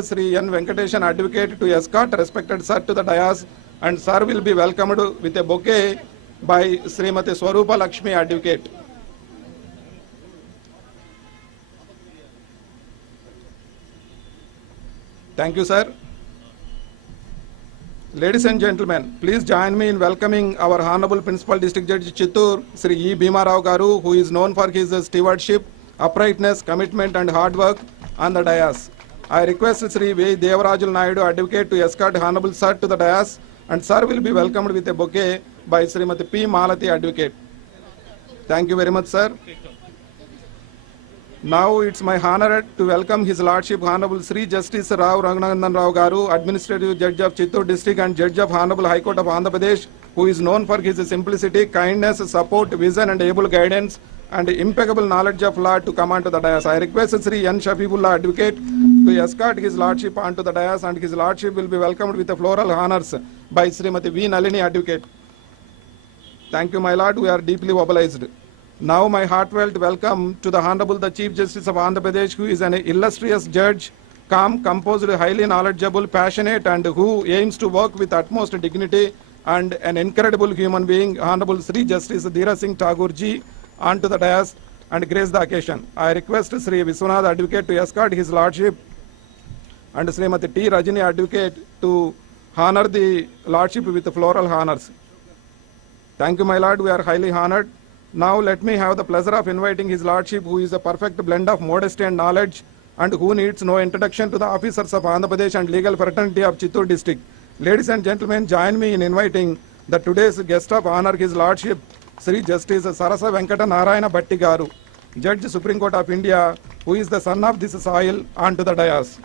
Sri N. Venkateshan Advocate to escort respected sir to the dais, and sir will be welcomed with a bouquet by Srimati Swarupa Lakshmi Advocate. Thank you, sir. Ladies and gentlemen, please join me in welcoming our Honorable Principal District Judge Chittoor, Sri E. Bhima Rao Garu, who is known for his stewardship, uprightness, commitment and hard work on the dais. I request Sri V. Devarajul Naidu, Advocate, to escort Honorable Sir to the dais, and Sir will be welcomed with a bouquet by Srimati P. Malati, Advocate. Thank you very much, sir. Now it's my honor to welcome His Lordship Honorable Sri Justice Rao Ranganathan Rao Garu, Administrative Judge of Chittoor District and Judge of Honorable High Court of Andhra Pradesh, who is known for his simplicity, kindness, support, vision and able guidance and impeccable knowledge of law, to come onto the dais. I request Sri N. Shafibullah, Advocate, to escort His Lordship onto the dais, and His Lordship will be welcomed with the floral honors by Srimati V. Nalini, Advocate. Thank you, my Lord. We are deeply mobilized. Now my heartfelt welcome to the Honorable the Chief Justice of Andhra Pradesh, who is an illustrious judge, calm, composed, highly knowledgeable, passionate, and who aims to work with utmost dignity, and an incredible human being, Honorable Sri Justice Dheera Singh Tagore ji, onto the dais and grace the occasion. I request Sri Viswanath, Advocate, to escort His Lordship and Srimati T. Rajini, Advocate, to honor the Lordship with the floral honors. Thank you, my Lord. We are highly honored. Now let me have the pleasure of inviting His Lordship, who is a perfect blend of modesty and knowledge, and who needs no introduction, to the officers of Andhra Pradesh and legal fraternity of Chittoor District. Ladies and gentlemen, join me in inviting the today's guest of honor, His Lordship Sri Justice Sarasa Venkata Narayana Bhatti Garu, Judge Supreme Court of India, who is the son of this soil, onto the dais.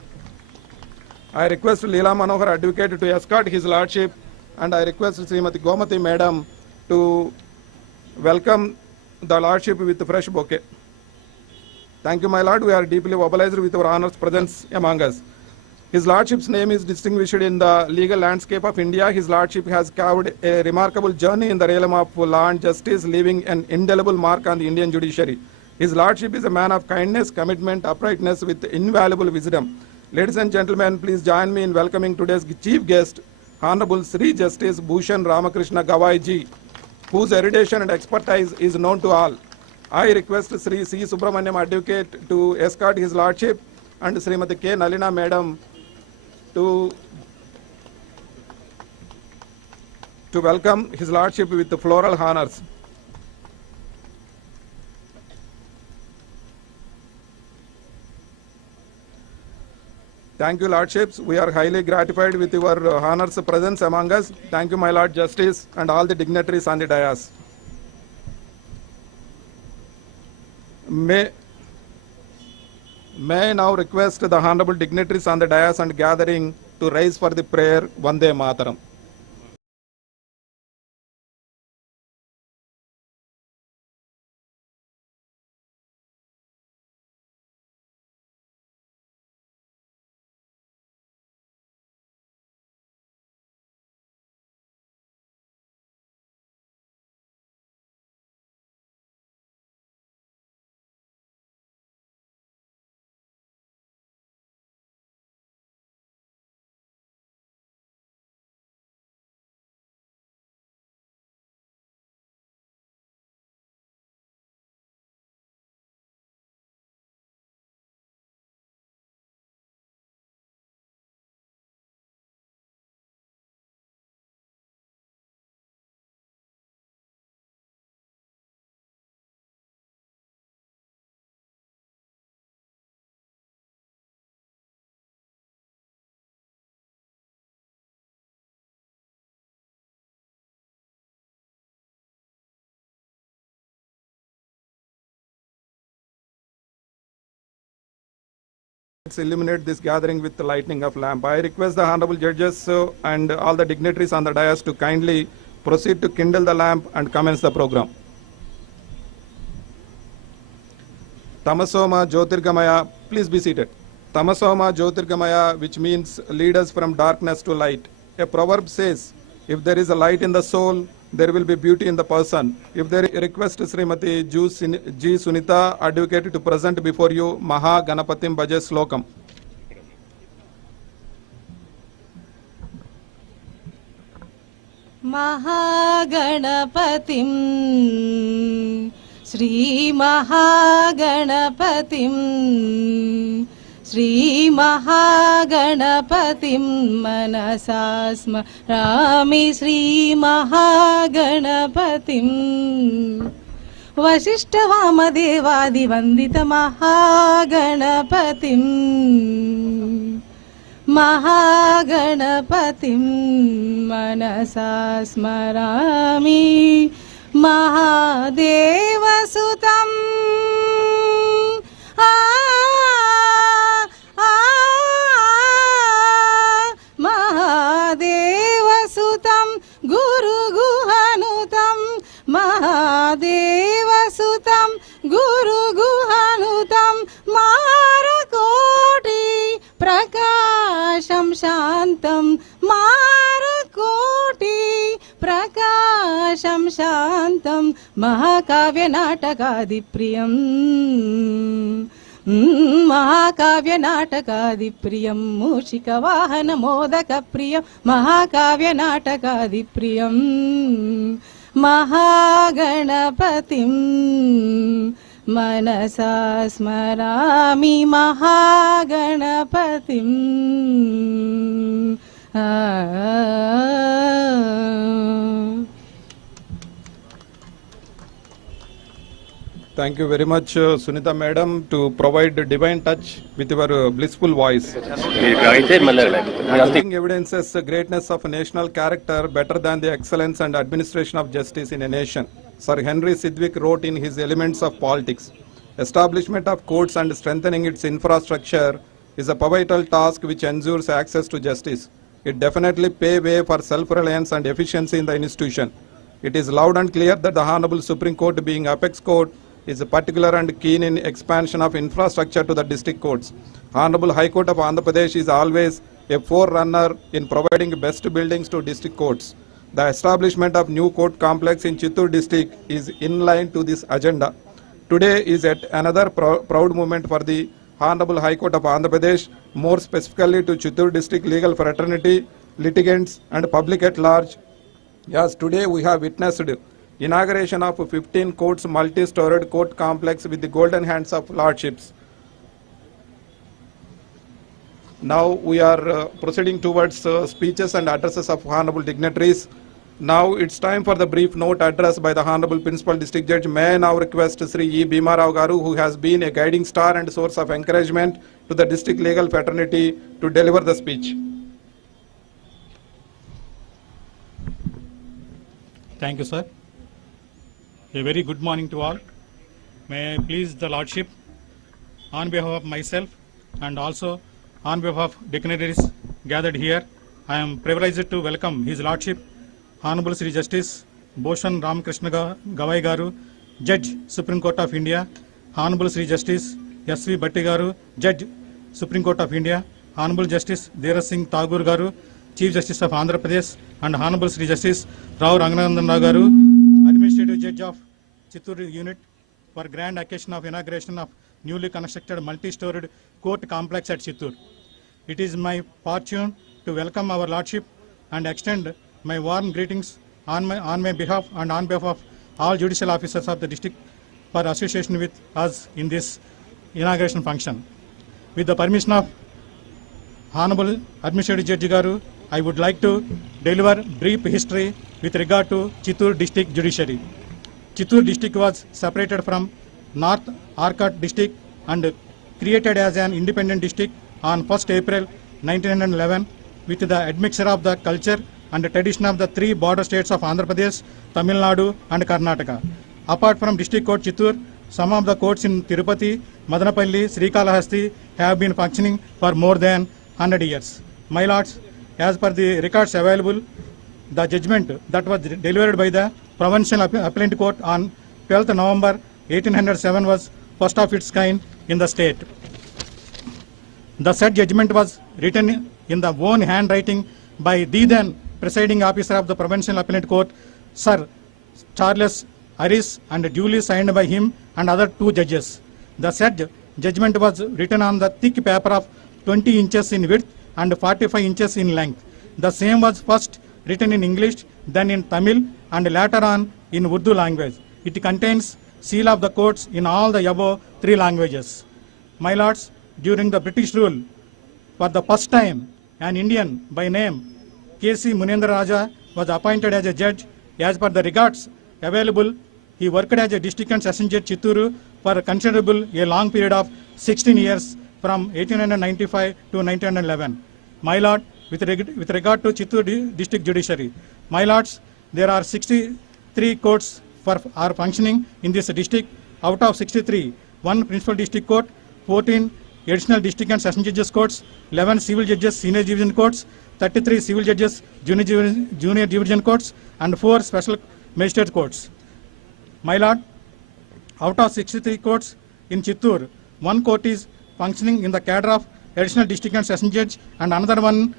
I request Leela Manohar, Advocate, to escort His Lordship, and I request Srimati Gomati Madam to welcome the Lordship with fresh bouquet. Thank you, my Lord. We are deeply mobilized with our honor's presence among us. His Lordship's name is distinguished in the legal landscape of India. His Lordship has carved a remarkable journey in the realm of law and justice, leaving an indelible mark on the Indian judiciary. His Lordship is a man of kindness, commitment, uprightness with invaluable wisdom. Ladies and gentlemen, please join me in welcoming today's chief guest, Honorable Sri Justice Bhushan Ramakrishna Gawai ji, whose erudition and expertise is known to all. I request Sri C. Subramaniam, Advocate, to escort His Lordship, and Srimati K. Nalina Madam to welcome His Lordship with the floral honors. Thank you, Lordships. We are highly gratified with your honors presence among us. Thank you, my Lord Justice, and all the dignitaries on the dais. May I now request the honorable dignitaries on the dais and gathering to rise for the prayer Vande Mataram. Let's illuminate this gathering with the lighting of lamp. I request the honorable judges and all the dignitaries on the dais to kindly proceed to kindle the lamp and commence the program. Tamasoma Jyotirgamaya, please be seated. Tamasoma Jyotirgamaya, which means lead us from darkness to light. A proverb says, if there is a light in the soul, there will be beauty in the person. If there request Srimati G. Sunita, Advocate, to present before you Maha Ganapatim Bhaja Slokam. महागणपतिं श्रीमहागणपतिं श्रीमहागणपतिं मनसा स्मरामि श्रीमहागणपतिं वसिष्ठवामदेवादिवन्दितमहागणपतिं महागणपतिं मनसा स्मरामि महादेवसुतं महादेवसुतं गुरुगुहनुतं महादेवसुतं गुरुगुहनुतं मारकोटि प्रकाशं शान्तं मारकोटि प्रकाशं शान्तं महाकाव्यनाटकादिप्रियं महाकाव्यनाटकादिप्रियं मूषिकवाहनमोदकप्रियं महाकाव्यनाटकादिप्रियं महागणपतिं मनसा स्मरामि महागणपतिं Thank you very much, Sunita Madam, to provide the divine touch with your blissful voice. Nothing evidences the greatness of a national character better than the excellence and administration of justice in a nation. Sir Henry Sidgwick wrote in his Elements of Politics, establishment of courts and strengthening its infrastructure is a pivotal task which ensures access to justice. It definitely paves way for self-reliance and efficiency in the institution. It is loud and clear that the Honorable Supreme Court, being apex court, is particular and keen in expansion of infrastructure to the district courts. Honorable High Court of Andhra Pradesh is always a forerunner in providing best buildings to district courts. The establishment of new court complex in Chittoor district is in line to this agenda. Today is yet another proud moment for the Honorable High Court of Andhra Pradesh, more specifically to Chittoor district legal fraternity, litigants and public at large. Yes, today we have witnessed inauguration of 15 courts multi-storied court complex with the golden hands of lordships. Now we are proceeding towards speeches and addresses of honorable dignitaries. Now it's time for the brief note address by the Honorable Principal District Judge. May I now request Sri E. Bhima Rao Garu, who has been a guiding star and source of encouragement to the district legal fraternity, to deliver the speech. Thank you, sir. A very good morning to all. May I please the Lordship, on behalf of myself and also on behalf of dignitaries gathered here, I am privileged to welcome His Lordship, Honorable Sri Justice Bhushan Ramakrishna Gavai Garu, Judge, Supreme Court of India, Honorable Sri Justice S.V. Bhatti Garu, Judge, Supreme Court of India, Honorable Justice Dheeraj Singh Tagore Garu, Chief Justice of Andhra Pradesh, and Honorable Sri Justice Rao Ranganathan Rao Garu, Administrative Judge of Chittoor Unit, for grand occasion of inauguration of newly constructed multi-storied court complex at Chittoor. It is my fortune to welcome our Lordship and extend my warm greetings on my behalf and on behalf of all judicial officers of the district for association with us in this inauguration function. With the permission of Honorable Administrative Judge Garu, I would like to deliver brief history with regard to Chittoor district judiciary. Chittoor district was separated from North Arcot district and created as an independent district on 1st April 1911 with the admixture of the culture and the tradition of the three border states of Andhra Pradesh, Tamil Nadu and Karnataka. Apart from district court Chittoor, some of the courts in Tirupati, Madanapalli, Srikalahasti have been functioning for more than 100 years. My lords, as per the records available, the judgment that was delivered by the Provincial Appellate Court on 12th November 1807 was first of its kind in the state. The said judgment was written in the own handwriting by the then presiding officer of the Provincial Appellate Court, Sir Charles Harris, and duly signed by him and other two judges. The said judgment was written on the thick paper of 20 inches in width and 45 inches in length. The same was first written in English, then in Tamil, and later on in Urdu language. It contains seal of the courts in all the above three languages. My lords, during the British rule, for the first time, an Indian by name K.C. Munendra Raja was appointed as a judge. As per the records available, he worked as a district and session judge Chittoor for a long period of 16 years from 1895 to 1911. My lord, with regard to Chittoor district judiciary, my lords, there are 63 courts are functioning in this district. Out of 63, 1 principal district court, 14 additional district and session judges courts, 11 civil judges senior division courts, 33 civil judges junior division courts, and 4 special magistrate courts. My lord, out of 63 courts in Chittoor, 1 court is functioning in the cadre of additional district and session judge, and another one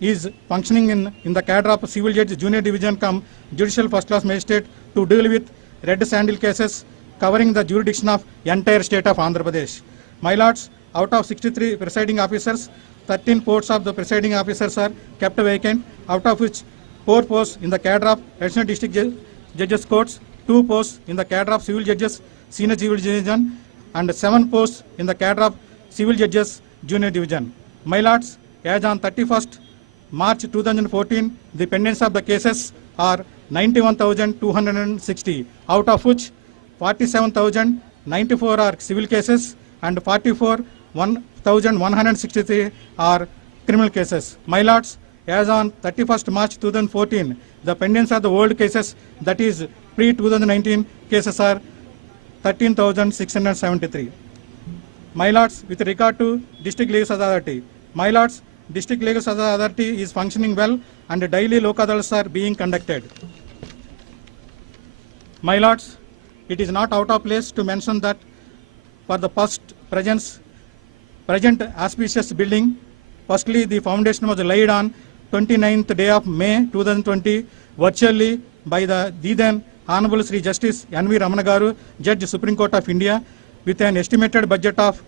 is functioning in the cadre of civil judge junior division cum judicial first class magistrate to deal with red sandal cases covering the jurisdiction of entire state of Andhra Pradesh. My lords, out of 63 presiding officers, 13 posts of the presiding officers are kept vacant, out of which 4 posts in the cadre of additional district judges courts, 2 posts in the cadre of civil judges senior civil division, and 7 posts in the cadre of civil judges junior division. My lords, as on 31st March 2014, the pendants of the cases are 91,260, out of which 47,094 are civil cases and 1,163 are criminal cases. My lords, as on 31st March 2014, the pendants of the old cases, that is pre-2019 cases, are 13,673. My lords, with regard to District Legal Authority, my lords, District Legal Authority is functioning well and daily Lok Adalats are being conducted. My lords, it is not out of place to mention that for the present auspicious building, firstly the foundation was laid on 29th day of May 2020 virtually by the then Honorable Sri Justice N.V. Ramana Garu, Judge Supreme Court of India, with an estimated budget of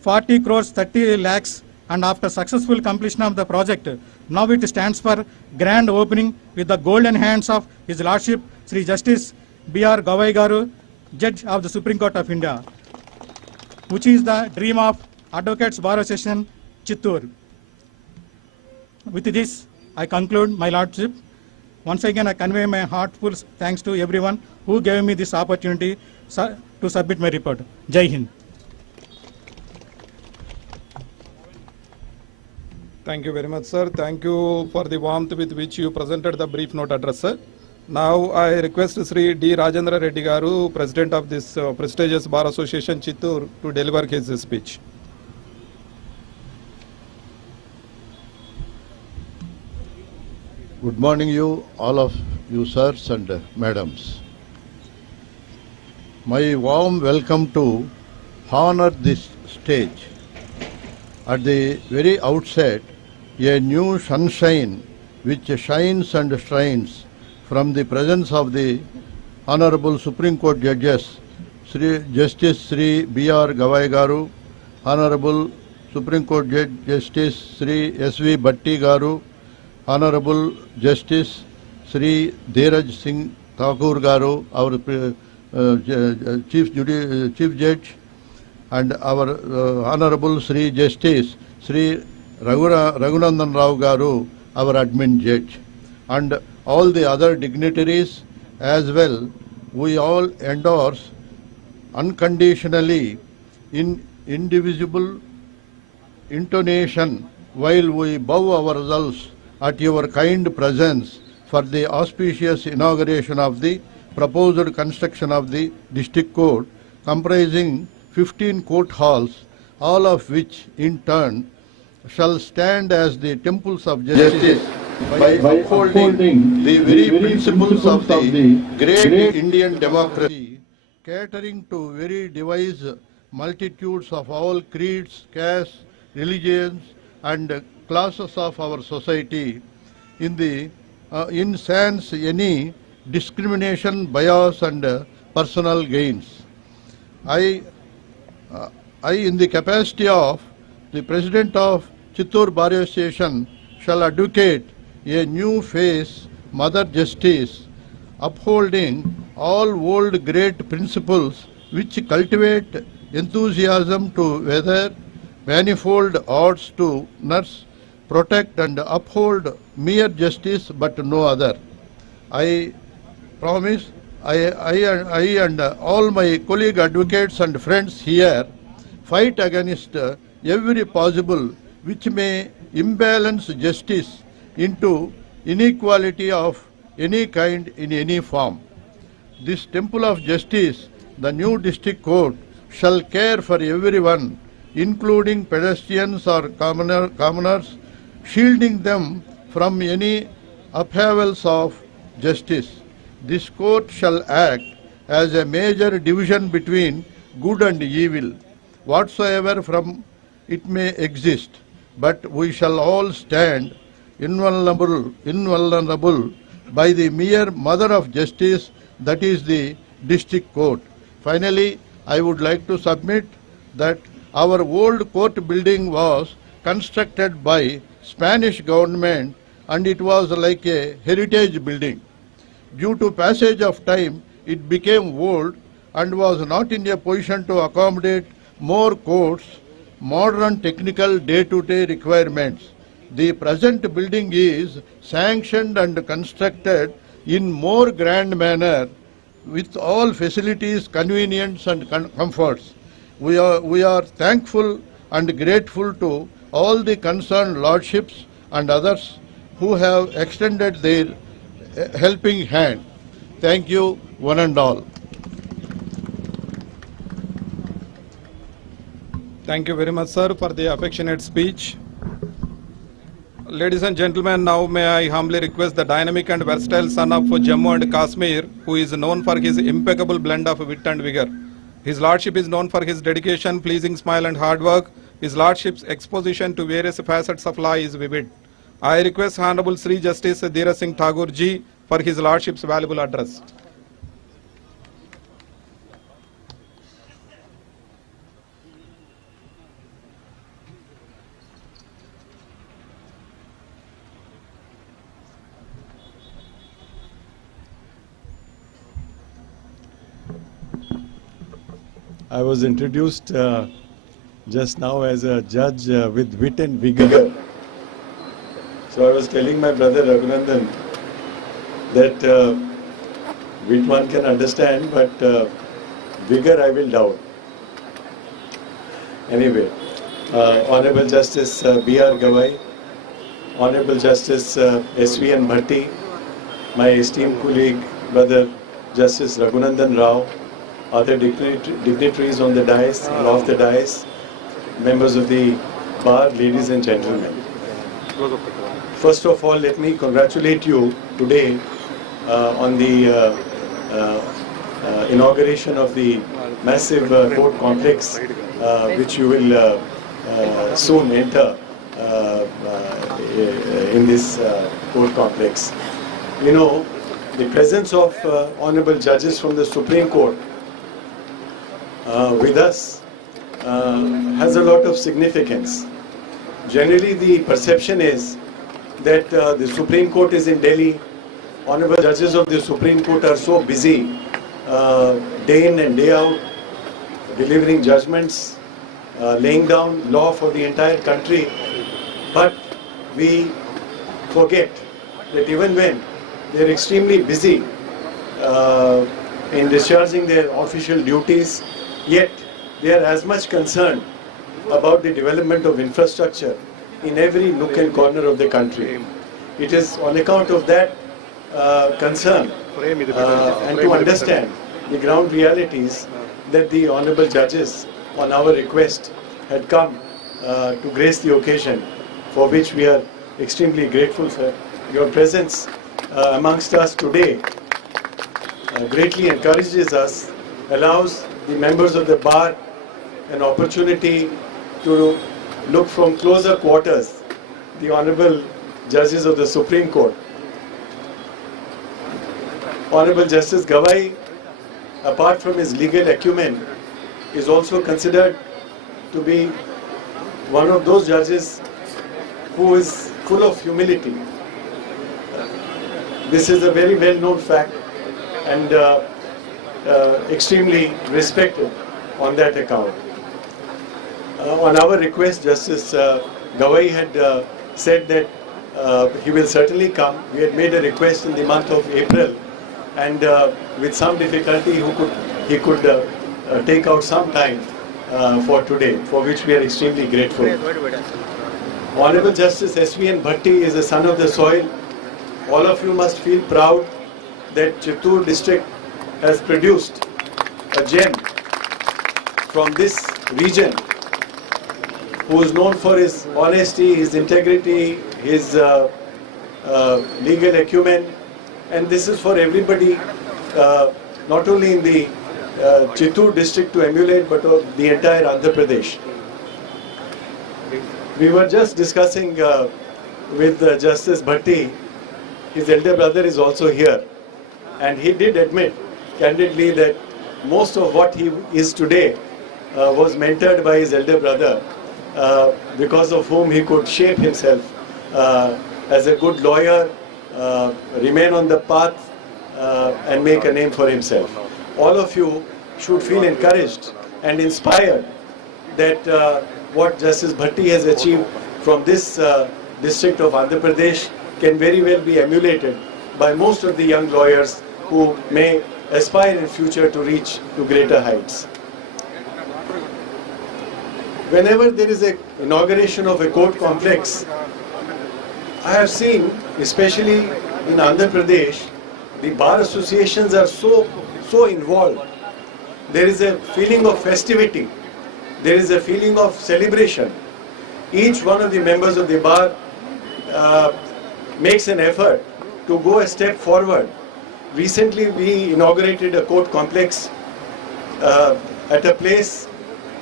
40 crores 30 lakhs, and after successful completion of the project, now it stands for grand opening with the golden hands of His Lordship Sri Justice B.R. Gavai Garu, Judge of the Supreme Court of India, which is the dream of Advocates Bar Association, Chittoor. With this, I conclude my Lordship. Once again, I convey my heartful thanks to everyone who gave me this opportunity to submit my report. Jai Hind. Thank you very much, sir. Thank you for the warmth with which you presented the brief note address, sir. Now I request Sri D. Rajendra Reddy Garu, President of this prestigious Bar Association, Chittoor, to deliver his speech. Good morning, all of you, sirs and madams. My warm welcome to honor this stage. At the very outset, a new sunshine which shines and shines from the presence of the Honorable Supreme Court Judges, Justice Sri B.R. Gavai Garu, Honorable Supreme Court Justice Sri S.V. Bhatti Garu, Honorable Justice Sri Dheeraj Singh Thakur Garu, our Chief Judge, and our Honorable Sri Justice Sri Raghunandan Rao Garu, our Admin Judge, and all the other dignitaries as well. We all endorse unconditionally in indivisible intonation while we bow ourselves at your kind presence for the auspicious inauguration of the proposed construction of the district court, comprising 15 court halls, all of which in turn shall stand as the temples of justice by upholding the very principles of the great Indian democracy, catering to very diverse multitudes of all creeds, castes, religions, and classes of our society, in sans any discrimination, bias, and personal gains. I, in the capacity of the President of Chittoor Bar Association, shall advocate a new face, Mother Justice, upholding all old great principles which cultivate enthusiasm to weather manifold odds, to nurse, protect and uphold mere justice but no other. I promise I and all my colleague advocates and friends here fight against every possible which may imbalance justice into inequality of any kind in any form. This temple of justice, the new district court, shall care for everyone, including pedestrians or commoners, shielding them from any upheavals of justice. This court shall act as a major division between good and evil, whatsoever from it may exist, but we shall all stand invulnerable by the mere mother of justice, that is the district court. Finally, I would like to submit that our old court building was constructed by Spanish government and it was like a heritage building. Due to passage of time, it became old and was not in a position to accommodate more courts, modern technical day-to-day requirements. The present building is sanctioned and constructed in more grand manner with all facilities, convenience and comforts. We are thankful and grateful to all the concerned lordships and others who have extended their helping hand. Thank you, one and all. Thank you very much, sir, for the affectionate speech. Ladies and gentlemen, now may I humbly request the dynamic and versatile son of Jammu and Kashmir, who is known for his impeccable blend of wit and vigor. His Lordship is known for his dedication, pleasing smile and hard work. His Lordship's exposition to various facets of law is vivid. I request Honorable Sri Justice Dheeraj Singh Thakur ji for his Lordship's valuable address. I was introduced just now as a judge with wit and vigor. So I was telling my brother Raghunandan that wit one can understand, but vigor I will doubt. Anyway, Honorable Justice B.R. Gawai, Honorable Justice S.V.N. Bhatti, my esteemed colleague, brother Justice Raghunandan Rao, other dignitaries on the dais and off the dais, members of the bar, ladies and gentlemen. First of all, let me congratulate you today on the inauguration of the massive court complex which you will soon enter in this court complex. You know, the presence of honorable judges from the Supreme Court with us has a lot of significance. Generally, the perception is that the Supreme Court is in Delhi. Honorable judges of the Supreme Court are so busy day in and day out, delivering judgments, laying down law for the entire country. But we forget that even when they are extremely busy in discharging their official duties, yet they are as much concerned about the development of infrastructure in every nook and corner of the country. It is on account of that concern and to understand the ground realities that the honorable judges on our request had come to grace the occasion, for which we are extremely grateful, sir. Your presence amongst us today greatly encourages us, allows the members of the bar an opportunity to look from closer quarters the honorable judges of the Supreme Court. Honorable Justice Gawai, apart from his legal acumen, is also considered to be one of those judges who is full of humility. This is a very well-known fact and extremely respected on that account. On our request, Justice Gawai had said that he will certainly come. We had made a request in the month of April, and with some difficulty he could take out some time for today, for which we are extremely grateful. Honorable Justice S.V.N. Bhatti is a son of the soil. All of you must feel proud that Chittoor district has produced a gem from this region, who is known for his honesty, his integrity, his legal acumen, and this is for everybody, not only in the Chittoor district to emulate, but of the entire Andhra Pradesh. We were just discussing with Justice Bhatti. His elder brother is also here, and he did admit candidly that most of what he is today was mentored by his elder brother, because of whom he could shape himself as a good lawyer, remain on the path and make a name for himself. All of you should feel encouraged and inspired that what Justice Bhatti has achieved from this district of Andhra Pradesh can very well be emulated by most of the young lawyers who may aspire in future to reach to greater heights. Whenever there is an inauguration of a court complex, I have seen, especially in Andhra Pradesh, the bar associations are so involved. There is a feeling of festivity. There is a feeling of celebration. Each one of the members of the bar makes an effort to go a step forward. Recently, we inaugurated a court complex at a place.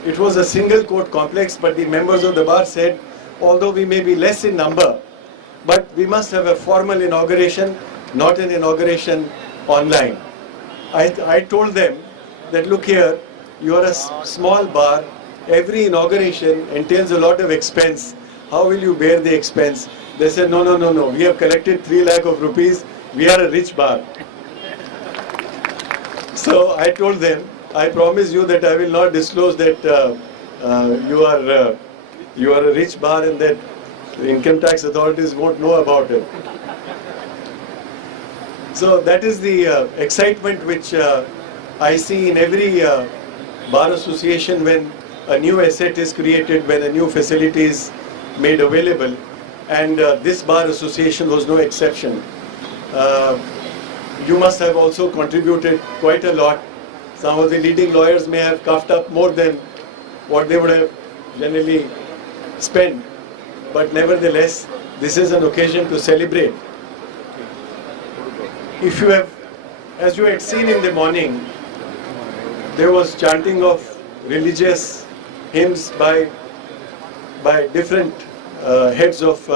It was a single court complex, but the members of the bar said, although we may be less in number, but we must have a formal inauguration, not an inauguration online. I told them that, look here, you are a small bar. Every inauguration entails a lot of expense. How will you bear the expense? They said, no. We have collected 3 lakh of rupees. We are a rich bar. So I told them, I promise you that I will not disclose that you are a rich bar and that the income tax authorities won't know about it. So that is the excitement which I see in every bar association when a new asset is created, when a new facility is made available, and this bar association was no exception. You must have also contributed quite a lot. Some of the leading lawyers may have coughed up more than what they would have generally spent, but nevertheless, this is an occasion to celebrate. If you have, as you had seen in the morning, there was chanting of religious hymns by different heads of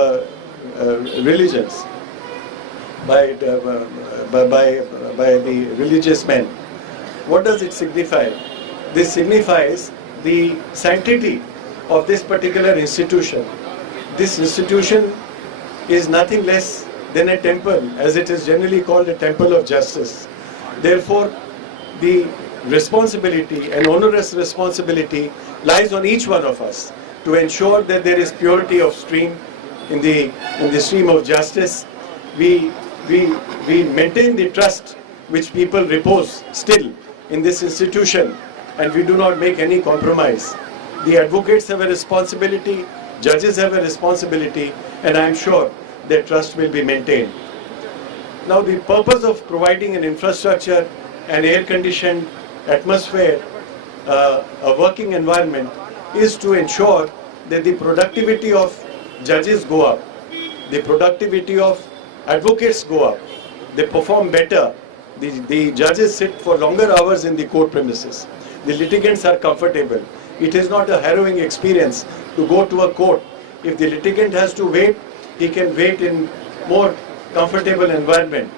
religions, by the religious men. What does it signify? This signifies the sanctity of this particular institution. This institution is nothing less than a temple, as it is generally called a temple of justice. Therefore, the responsibility, an onerous responsibility, lies on each one of us to ensure that there is purity of stream in the stream of justice. We maintain the trust which people repose still in this institution, and we do not make any compromise. The advocates have a responsibility, judges have a responsibility, and I am sure that trust will be maintained. Now, the purpose of providing an infrastructure, an air-conditioned atmosphere, a working environment, is to ensure that the productivity of judges go up, the productivity of advocates go up, they perform better, the judges sit for longer hours in the court premises, the litigants are comfortable. It is not a harrowing experience to go to a court. If the litigant has to wait, he can wait in more comfortable environment.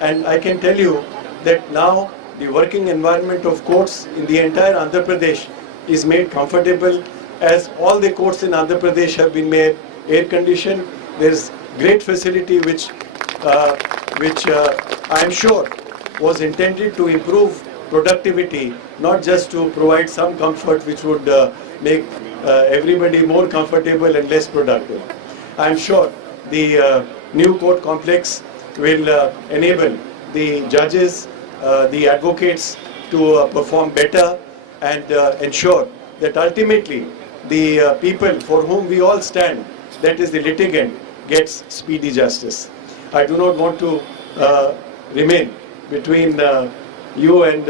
And I can tell you that now the working environment of courts in the entire Andhra Pradesh is made comfortable, as all the courts in Andhra Pradesh have been made air conditioned. There is great facility which which I am sure was intended to improve productivity, not just to provide some comfort which would make everybody more comfortable and less productive. I am sure the new court complex will enable the judges, the advocates to perform better and ensure that ultimately the people for whom we all stand, that is the litigant, gets speedy justice. I do not want to remain between you and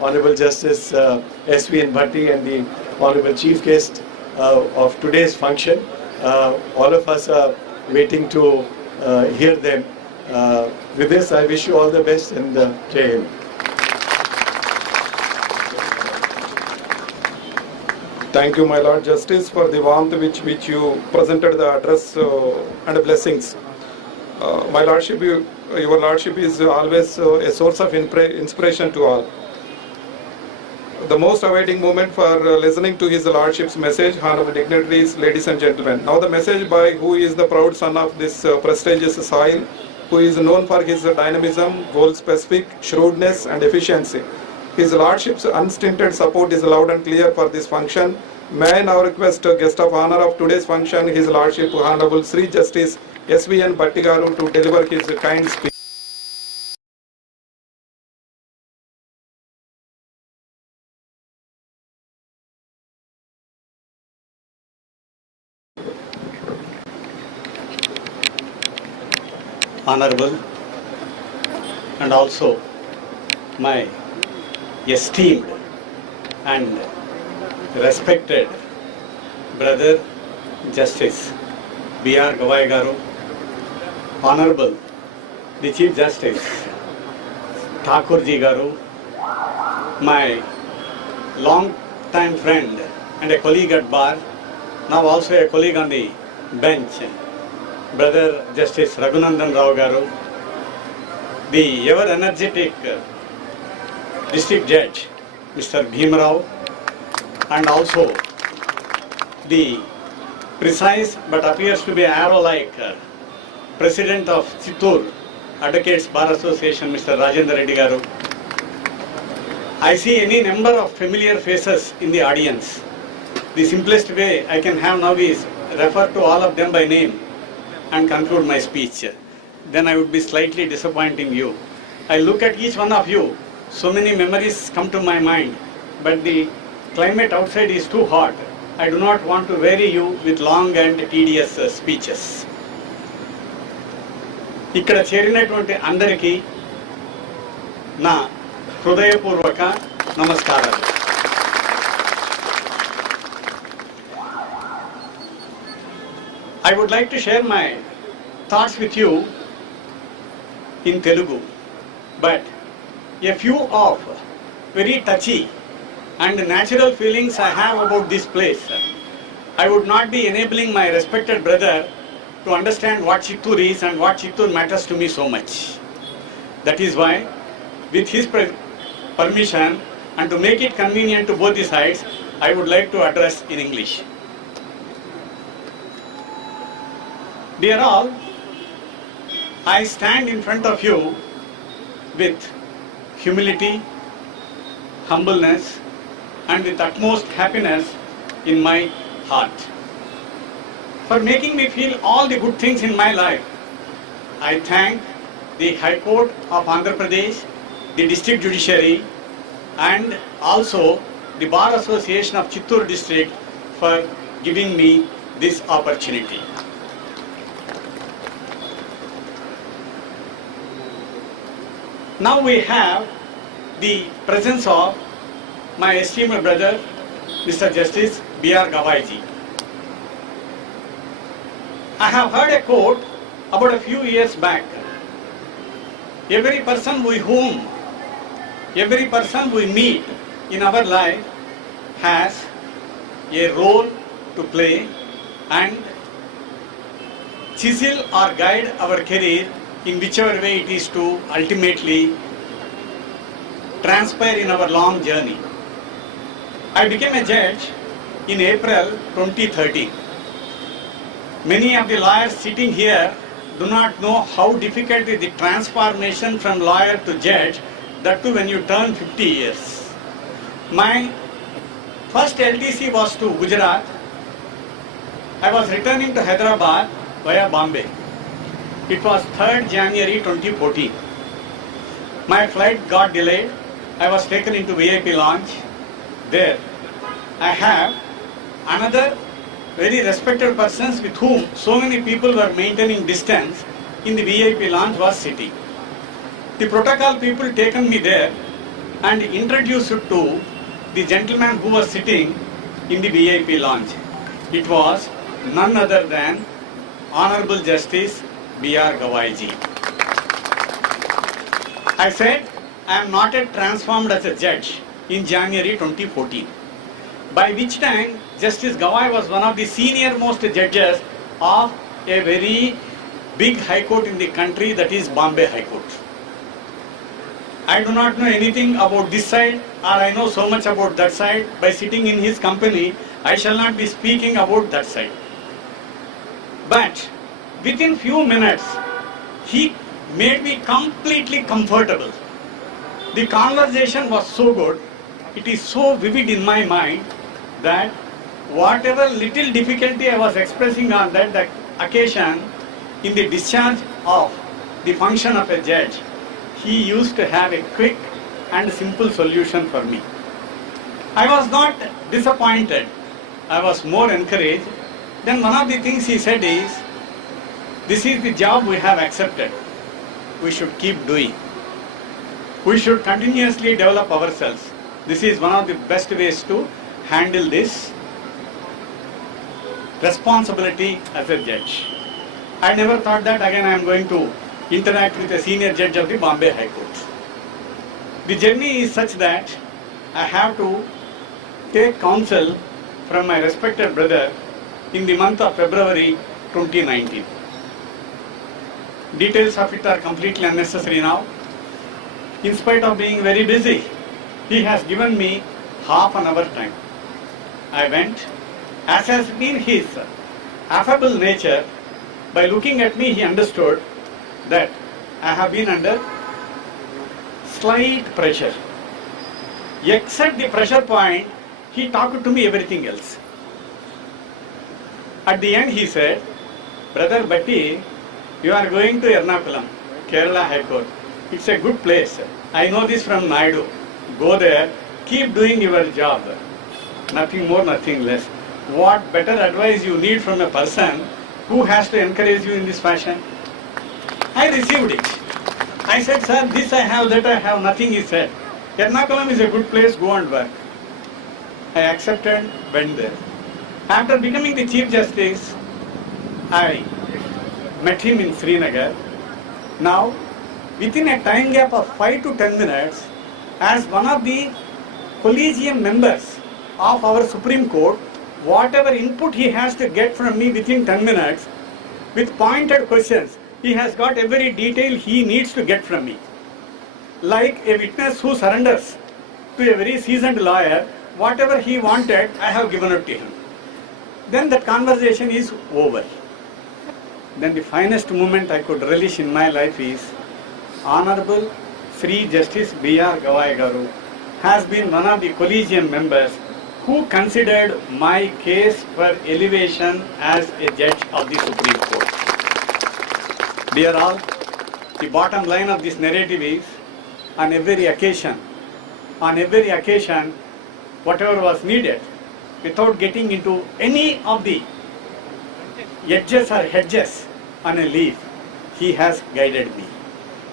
Honorable Justice S.V.N. Bhatti and the Honorable Chief Guest of today's function. All of us are waiting to hear them. With this, I wish you all the best and Jai Hind. Thank you, my Lord Justice, for the warmth which you presented the address and blessings. My Lordship, your Lordship is always a source of inspiration to all. The most awaiting moment for listening to His Lordship's message, honorable dignitaries, ladies and gentlemen. Now the message by who is the proud son of this prestigious soil, who is known for his dynamism, goal-specific, shrewdness and efficiency. His Lordship's unstinted support is loud and clear for this function. May I now request guest of honor of today's function, His Lordship Honorable Sri Justice S.V.N. Bhatti Garu, to deliver his kind speech. Honorable and also my esteemed and respected brother Justice B.R. Gavai Garu, Honorable the Chief Justice Thakurji Garu, my long time friend and a colleague at bar, now also a colleague on the bench, Brother Justice Raghunandan Rao Garu, the ever energetic District Judge Mr. Bhim Rao, and also the precise but appears to be arrow-like President of Chittoor Advocates Bar Association Mr. Rajendra Reddy Garu. I see any number of familiar faces in the audience. The simplest way I can have now is refer to all of them by name and conclude my speech. Then I would be slightly disappointing you. I look at each one of you, so many memories come to my mind, but the climate outside is too hot. I do not want to weary you with long and tedious speeches. ఇక్కడ చేరినటువంటి అందరికీ నా హృదయపూర్వక నమస్కారాలు. I would like to share my thoughts with you in Telugu, but a few of very touchy and natural feelings I have about this place. I would not be enabling my respected brother to understand what Chittoor is and what Chittoor matters to me so much. That is why, with his permission and to make it convenient to both the sides, I would like to address in English. Dear all, I stand in front of you with humility, humbleness, and with utmost happiness in my heart. For making me feel all the good things in my life, I thank the High Court of Andhra Pradesh, the District Judiciary, and also the Bar Association of Chittoor District for giving me this opportunity. Now we have the presence of my esteemed brother, Mr. Justice B.R. Gavaiji. I have heard a quote about a few years back. Every person we meet in our life has a role to play and chisel or guide our career in whichever way it is to ultimately transpire in our long journey. I became a judge in April 2013. Many of the lawyers sitting here do not know how difficult is the transformation from lawyer to judge, that too when you turn 50 years. My first LTC was to Gujarat. I was returning to Hyderabad via Bombay. It was 3rd January 2014. My flight got delayed. I was taken into VIP lounge. There I have another very respected persons with whom so many people were maintaining distance in the VIP lounge was sitting. The protocol people taken me there and introduced to the gentleman who was sitting in the VIP lounge. It was none other than Honorable Justice B.R. Gawaiji. I said, I am not yet transformed as a judge in January 2014. By which time Justice Gawai was one of the senior most judges of a very big high court in the country, that is Bombay High Court. I do not know anything about this side, or I know so much about that side. By sitting in his company, I shall not be speaking about that side. But within few minutes, he made me completely comfortable. The conversation was so good, it is so vivid in my mind that whatever little difficulty I was expressing on that occasion, in the discharge of the function of a judge, he used to have a quick and simple solution for me. I was not disappointed. I was more encouraged. Then one of the things he said is, this is the job we have accepted. We should keep doing. We should continuously develop ourselves. This is one of the best ways to handle this responsibility as a judge. I never thought that again I am going to interact with a senior judge of the Bombay High Court. The journey is such that I have to take counsel from my respected brother in the month of February 2019. Details of it are completely unnecessary now. In spite of being very busy, he has given me half an hour time. I went. As has been his affable nature, by looking at me he understood that I have been under slight pressure. Except the pressure point, he talked to me everything else. At the end he said, Brother Bhatti, you are going to Ernakulam, Kerala High Court. It's a good place. I know this from Naidu. Go there, keep doing your job. Nothing more, nothing less. What better advice you need from a person who has to encourage you in this fashion? I received it. I said, sir, this I have, that I have, nothing he said. Ernakulam is a good place, go and work. I accepted, went there. After becoming the Chief Justice, I met him in Srinagar. Now, within a time gap of 5 to 10 minutes, as one of the collegium members of our Supreme Court, whatever input he has to get from me within 10 minutes, with pointed questions, he has got every detail he needs to get from me. Like a witness who surrenders to a very seasoned lawyer, whatever he wanted, I have given it to him. Then that conversation is over. Then the finest moment I could relish in my life is, Honorable Sri Justice B.R. Gawai Garu has been one of the collegium members who considered my case for elevation as a judge of the Supreme Court. Dear all, the bottom line of this narrative is, on every occasion, whatever was needed, without getting into any of the edges or hedges on a leaf, he has guided me.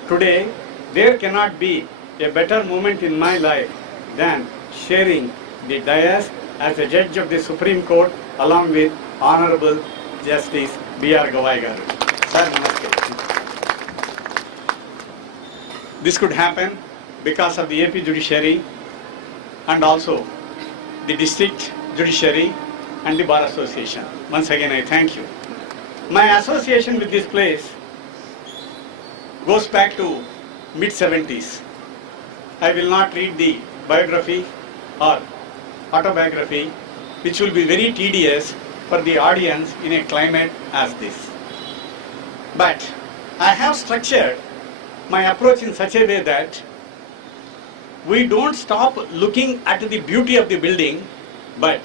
Today, there cannot be a better moment in my life than sharing the dais as a judge of the Supreme Court along with Honorable Justice B.R. Gawai Garu. Sir, namaste. This could happen because of the AP Judiciary and also the District Judiciary and the Bar Association. Once again, I thank you. My association with this place goes back to mid-70s. I will not read the biography or autobiography, which will be very tedious for the audience in a climate as this. But I have structured my approach in such a way that we don't stop looking at the beauty of the building, but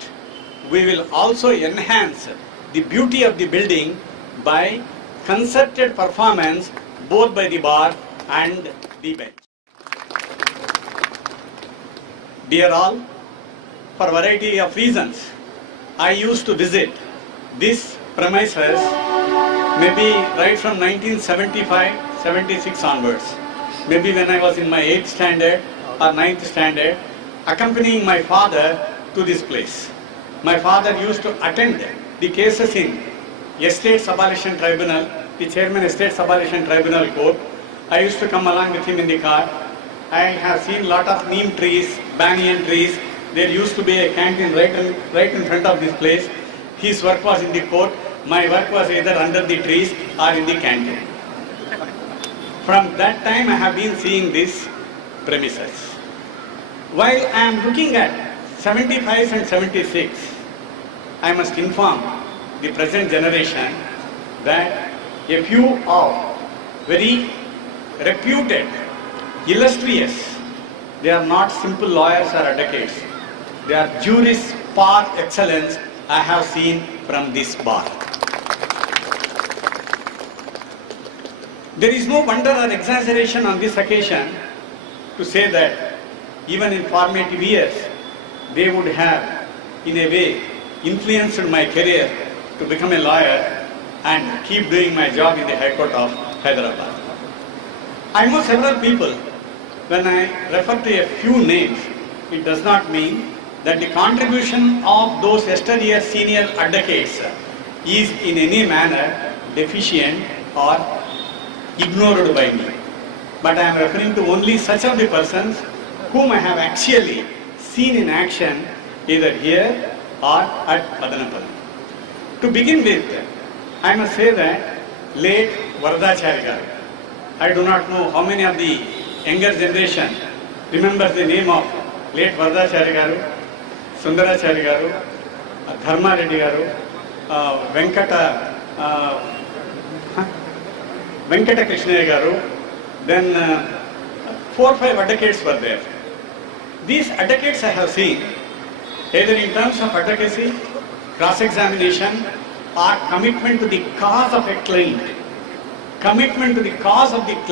we will also enhance the beauty of the building by concerted performance both by the bar and the bench. Dear all, for a variety of reasons, I used to visit this premises maybe right from 1975, 76 onwards. Maybe when I was in my 8th standard or 9th standard, accompanying my father to this place. My father used to attend the cases in Estate Abolition Tribunal, the Chairman Estate Abolition Tribunal Court. I used to come along with him in the car. I have seen lot of neem trees, banyan trees. There used to be a canteen right in front of this place. His work was in the court. My work was either under the trees or in the canteen. From that time I have been seeing this premises. While I am looking at 75 and 76, I must inform the present generation that a few of very reputed, illustrious, they are not simple lawyers or advocates, they are jurists par excellence I have seen from this bar. There is no wonder or exaggeration on this occasion to say that even in formative years, they would have, in a way, influenced my career to become a lawyer and keep doing my job in the High Court of Hyderabad. I know several people. When I refer to a few names, it does not mean that the contribution of those yesteryear senior advocates is in any manner deficient or ignored by me. But I am referring to only such of the persons whom I have actually seen in action either here or at Padanapalam. To begin with, I must say that late Varadachari garu, I do not know how many of the younger generation remembers the name of late Varadachari garu, Sundarachari garu, Dharma Reddy garu, Venkata Krishnaya garu, then 4 or 5 advocates were there. These advocates I have seen either in terms of advocacy, cross-examination or commitment to the cause of a client. Commitment to the cause of the client